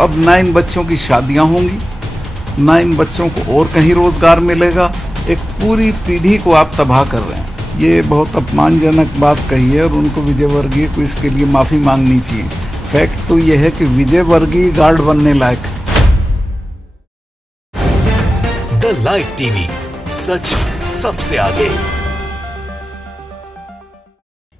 अब ना इन बच्चों की शादियां होंगी, ना इन बच्चों को और कहीं रोजगार मिलेगा। एक पूरी पीढ़ी को आप तबाह कर रहे हैं। ये बहुत अपमानजनक बात कही है और उनको विजय वर्गीय को इसके लिए माफी मांगनी चाहिए। फैक्ट तो ये है कि विजय वर्गीय गार्ड बनने लायक। द लाइव टीवी, सच सबसे आगे।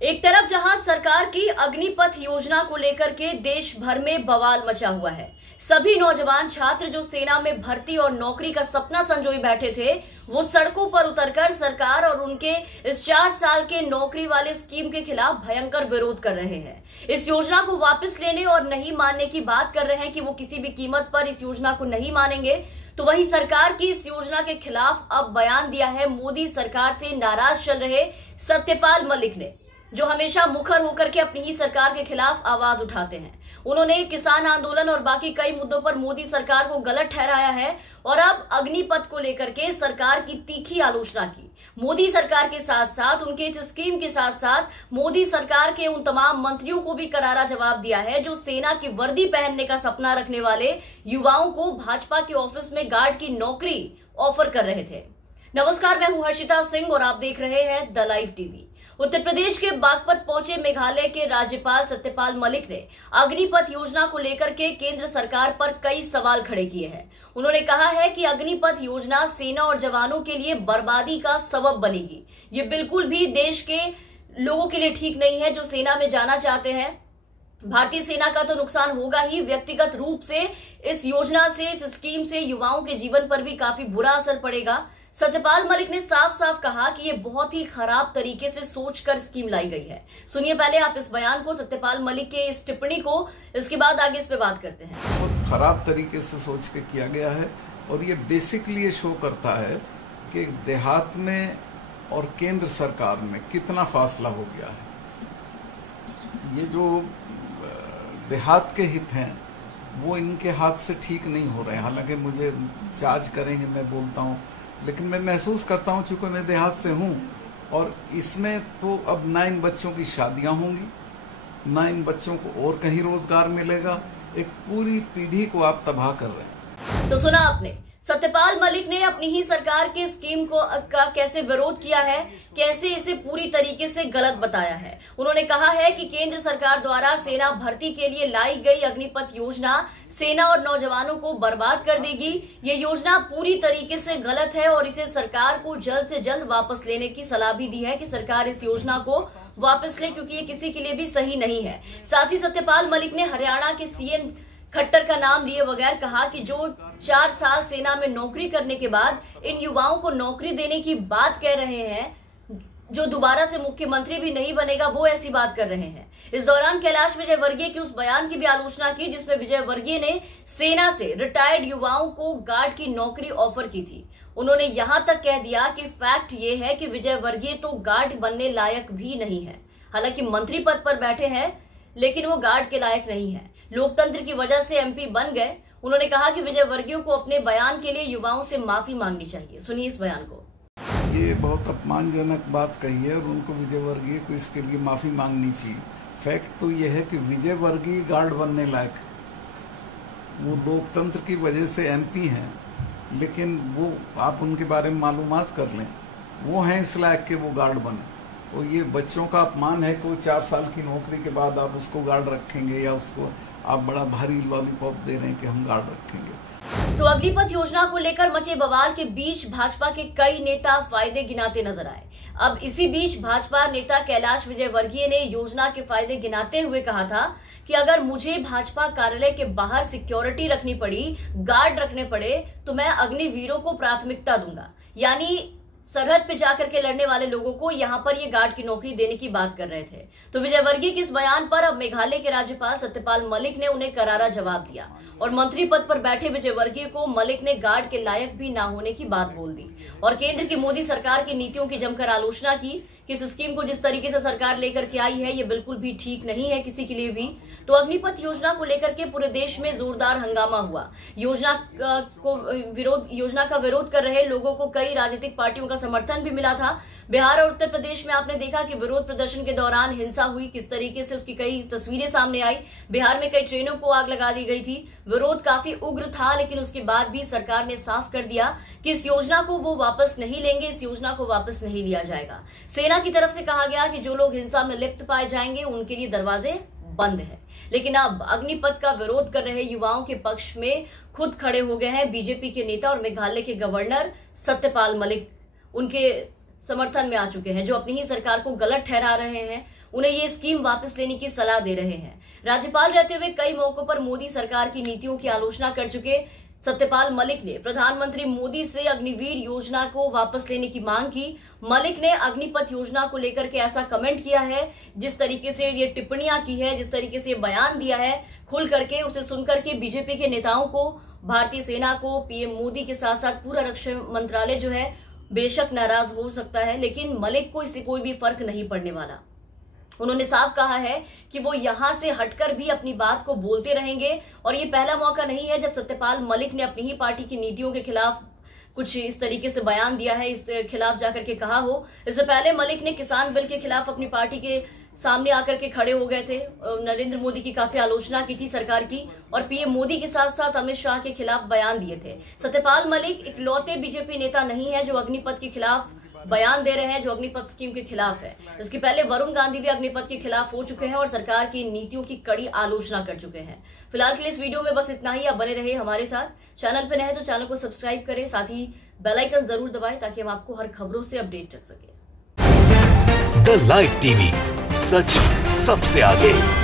एक तरफ जहां सरकार की अग्निपथ योजना को लेकर के देश भर में बवाल मचा हुआ है, सभी नौजवान छात्र जो सेना में भर्ती और नौकरी का सपना संजोए बैठे थे, वो सड़कों पर उतरकर सरकार और उनके इस 4 साल के नौकरी वाले स्कीम के खिलाफ भयंकर विरोध कर रहे हैं। इस योजना को वापस लेने और नहीं मानने की बात कर रहे हैं कि वो किसी भी कीमत पर इस योजना को नहीं मानेंगे। तो वहीं सरकार की इस योजना के खिलाफ अब बयान दिया है मोदी सरकार से नाराज चल रहे सत्यपाल मलिक ने, जो हमेशा मुखर होकर के अपनी ही सरकार के खिलाफ आवाज उठाते हैं। उन्होंने किसान आंदोलन और बाकी कई मुद्दों पर मोदी सरकार को गलत ठहराया है और अब अग्निपथ को लेकर के सरकार की तीखी आलोचना की। मोदी सरकार के साथ साथ उनके इस स्कीम के साथ साथ मोदी सरकार के उन तमाम मंत्रियों को भी करारा जवाब दिया है जो सेना की वर्दी पहनने का सपना रखने वाले युवाओं को भाजपा के ऑफिस में गार्ड की नौकरी ऑफर कर रहे थे। नमस्कार, मैं हूं हर्षिता सिंह और आप देख रहे हैं the live TV. Uttar Pradesh के बागपत पहुंचे मेघालय के राज्यपाल सत्यपाल मलिक ने अग्निपथ योजना को लेकर के केंद्र सरकार पर कई सवाल खड़े किए हैं। उन्होंने कहा है कि अग्निपथ योजना सेना और जवानों के लिए बर्बादी का सबब बनेगी। ये बिल्कुल भी देश के लोगों के लिए ठीक नहीं है जो सेना में जाना चाहते हैं। भारतीय सेना का तो नुकसान होगा ही, व्यक्तिगत रूप से इस योजना से, इस स्कीम से युवाओं के जीवन पर भी काफी बुरा असर पड़ेगा। सत्यपाल मलिक ने साफ साफ कहा कि ये बहुत ही खराब तरीके से सोचकर स्कीम लाई गई है। सुनिए पहले आप इस बयान को, सत्यपाल मलिक के इस टिप्पणी को, इसके बाद आगे इस पे बात करते हैं। बहुत खराब तरीके से सोच के किया गया है और ये बेसिकली ये शो करता है कि देहात में और केंद्र सरकार में कितना फासला हो गया है। ये जो देहात के हित हैं वो इनके हाथ से ठीक नहीं हो रहे। हालांकि मुझे चार्ज करेंगे, मैं बोलता हूँ, लेकिन मैं महसूस करता हूं, चूंकि मैं देहात से हूं और इसमें तो अब ना इन बच्चों की शादियां होंगी, ना इन बच्चों को और कहीं रोजगार मिलेगा। एक पूरी पीढ़ी को आप तबाह कर रहे हैं। तो सुना आपने, सत्यपाल मलिक ने अपनी ही सरकार के स्कीम का कैसे विरोध किया है, कैसे इसे पूरी तरीके से गलत बताया है। उन्होंने कहा है कि केंद्र सरकार द्वारा सेना भर्ती के लिए लाई गई अग्निपथ योजना सेना और नौजवानों को बर्बाद कर देगी। ये योजना पूरी तरीके से गलत है और इसे सरकार को जल्द से जल्द वापस लेने की सलाह भी दी है कि सरकार इस योजना को वापस ले, क्योंकि ये किसी के लिए भी सही नहीं है। साथ ही सत्यपाल मलिक ने हरियाणा के सीएम खट्टर का नाम लिए बगैर कहा कि जो 4 साल सेना में नौकरी करने के बाद इन युवाओं को नौकरी देने की बात कह रहे हैं, जो दोबारा से मुख्यमंत्री भी नहीं बनेगा, वो ऐसी बात कर रहे हैं। इस दौरान कैलाश विजयवर्गीय के उस बयान की भी आलोचना की जिसमें विजयवर्गीय ने सेना से रिटायर्ड युवाओं को गार्ड की नौकरी ऑफर की थी। उन्होंने यहां तक कह दिया कि फैक्ट ये है कि विजयवर्गीय तो गार्ड बनने लायक भी नहीं है। हालांकि मंत्री पद पर बैठे हैं लेकिन वो गार्ड के लायक नहीं है। लोकतंत्र की वजह से एमपी बन गए। उन्होंने कहा कि विजयवर्गीय को अपने बयान के लिए युवाओं से माफी मांगनी चाहिए। सुनिए इस बयान को। ये बहुत अपमानजनक बात कही है और उनको विजय वर्गीय को इसके लिए माफी मांगनी चाहिए। फैक्ट तो ये है कि विजय वर्गीय गार्ड बनने लायक, वो लोकतंत्र की वजह से एमपी हैं, लेकिन वो आप उनके बारे में मालूमात कर लें, वो हैं इस लायक के वो गार्ड बने। तो ये बच्चों का अपमान है कि वो 4 साल की नौकरी के बाद आप उसको गार्ड रखेंगे या उसको आप बड़ा भारी लॉलीपॉप दे रहे हैं कि हम गार्ड रखेंगे। तो अग्निपथ योजना को लेकर मचे बवाल के बीच भाजपा के कई नेता फायदे गिनाते नजर आए। अब इसी बीच भाजपा नेता कैलाश विजयवर्गीय ने योजना के फायदे गिनाते हुए कहा था कि अगर मुझे भाजपा कार्यालय के बाहर सिक्योरिटी रखनी पड़ी, गार्ड रखने पड़े, तो मैं अग्निवीरों को प्राथमिकता दूंगा। यानी सरहद पे जाकर के लड़ने वाले लोगों को यहां पर ये गार्ड की नौकरी देने की बात कर रहे थे। तो विजयवर्गीय के इस बयान पर अब मेघालय के राज्यपाल सत्यपाल मलिक ने उन्हें करारा जवाब दिया और मंत्री पद पर बैठे विजयवर्गीय को मलिक ने गार्ड के लायक भी ना होने की बात बोल दी और केंद्र की मोदी सरकार की नीतियों की जमकर आलोचना की कि इस स्कीम को जिस तरीके से सरकार लेकर के आई है ये बिल्कुल भी ठीक नहीं है किसी के लिए भी। तो अग्निपथ योजना को लेकर के पूरे देश में जोरदार हंगामा हुआ। योजना का विरोध कर रहे लोगों को कई राजनीतिक पार्टियों का समर्थन भी मिला था। बिहार और उत्तर प्रदेश में आपने देखा कि विरोध प्रदर्शन के दौरान हिंसा हुई, किस तरीके से उसकी कई तस्वीरें सामने आई। बिहार में कई ट्रेनों को आग लगा दी गई थी। विरोध काफी उग्र था, लेकिन उसके बाद भी सरकार ने साफ कर दिया कि इस योजना को वो वापस नहीं लेंगे, इस योजना को वापस नहीं लिया जाएगा। सेना की तरफ से कहा गया कि जो लोग हिंसा में लिप्त पाए जाएंगे उनके लिए दरवाजे बंद है। लेकिन अब अग्निपथ का विरोध कर रहे युवाओं के पक्ष में खुद खड़े हो गए हैं बीजेपी के नेता और मेघालय के गवर्नर सत्यपाल मलिक। उनके समर्थन में आ चुके हैं, जो अपनी ही सरकार को गलत ठहरा रहे हैं। उन्हें ये स्कीम वापस लेने की सलाह दे रहे हैं। राज्यपाल रहते हुए कई मौकों पर मोदी सरकार की नीतियों की आलोचना कर चुके सत्यपाल मलिक ने प्रधानमंत्री मोदी से अग्निवीर योजना को वापस लेने की मांग की। मलिक ने अग्निपथ योजना को लेकर के ऐसा कमेंट किया है, जिस तरीके से ये टिप्पणियां की है, जिस तरीके से बयान दिया है खुल करके, उसे सुनकर के बीजेपी के नेताओं को, भारतीय सेना को, पीएम मोदी के साथ साथ पूरा रक्षा मंत्रालय जो है बेशक नाराज हो सकता है, लेकिन मलिक को इससे कोई भी फर्क नहीं पड़ने वाला। उन्होंने साफ कहा है कि वो यहां से हटकर भी अपनी बात को बोलते रहेंगे और ये पहला मौका नहीं है जब सत्यपाल मलिक ने अपनी ही पार्टी की नीतियों के खिलाफ कुछ इस तरीके से बयान दिया है, इस खिलाफ जाकर के कहा हो। इससे पहले मलिक ने किसान बिल के खिलाफ अपनी पार्टी के सामने आकर के खड़े हो गए थे। नरेंद्र मोदी की काफी आलोचना की थी सरकार की, और पीएम मोदी के साथ साथ अमित शाह के खिलाफ बयान दिए थे। सत्यपाल मलिक इकलौते बीजेपी नेता नहीं है जो अग्निपथ के खिलाफ बयान दे रहे हैं, जो अग्निपथ स्कीम के खिलाफ है। इसके पहले वरुण गांधी भी अग्निपथ के खिलाफ हो चुके हैं और सरकार की नीतियों की कड़ी आलोचना कर चुके हैं। फिलहाल के लिए इस वीडियो में बस इतना ही। आप बने रहे हमारे साथ। चैनल पे नए हैं तो चैनल को सब्सक्राइब करें, साथ ही बेल आइकन जरूर दबाएं ताकि हम आपको हर खबरों से अपडेट रख सके। द लाइव टीवी, सच सबसे आगे।